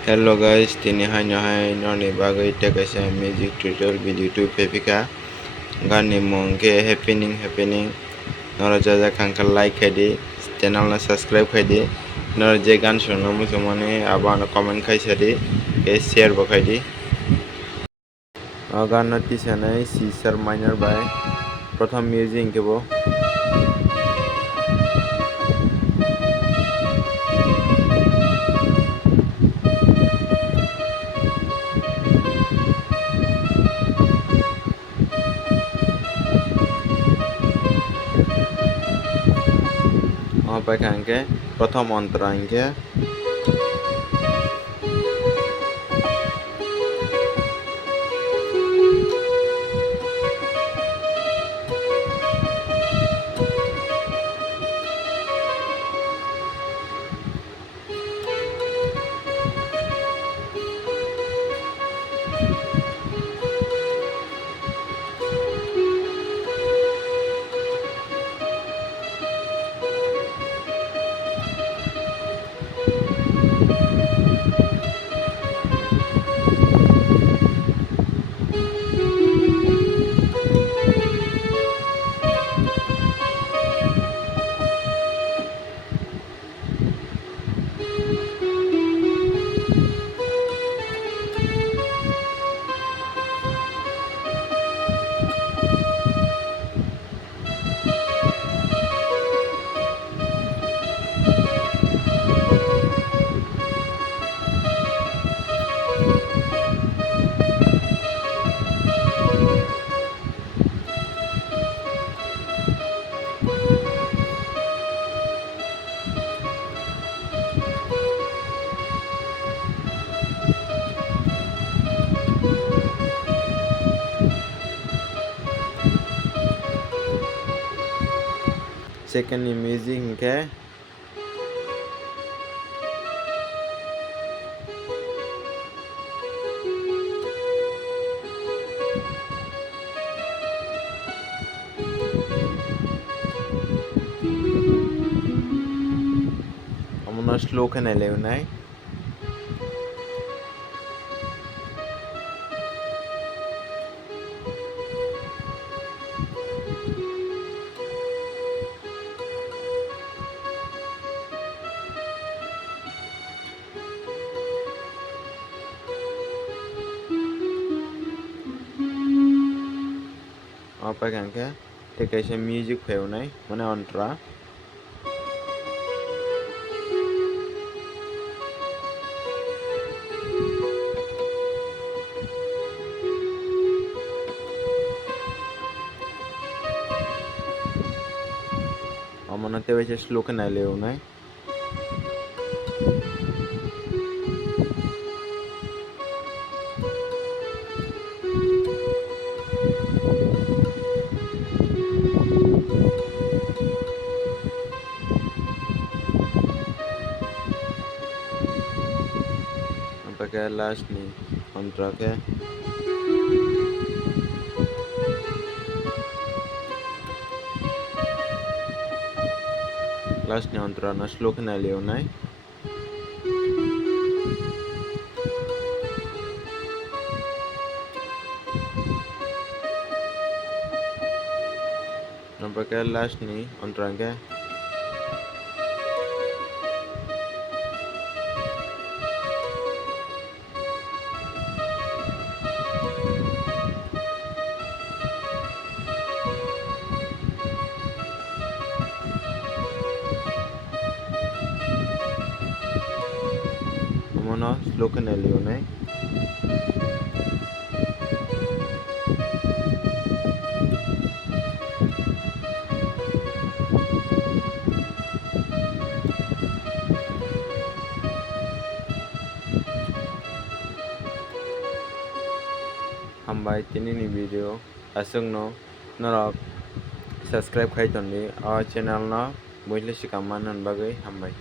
Hello guys, tini hai noni bagai tekaisa music tutorial video tu pepika gani mong ke happening nora jaja kangka like khaidi channel na subscribe khaidi nora je gan shono musumani abana comment khaisadi ke share bo khaidi gan na tisanai C sharp minor by prothom music kebo paikangke prothom antara angke second music ke amuna slow khanai leunai paikangke tekaisa music phaunai mane antra amuna tebaisa slow khanai leunai pakai last ni antra ke last ni antra na slow khanai leunai pakai last ni antra ke amuna slow khanai leunai hambai tini ni video asungno norok subscribe khai tonni channel no buile sikam manan bagai hambai.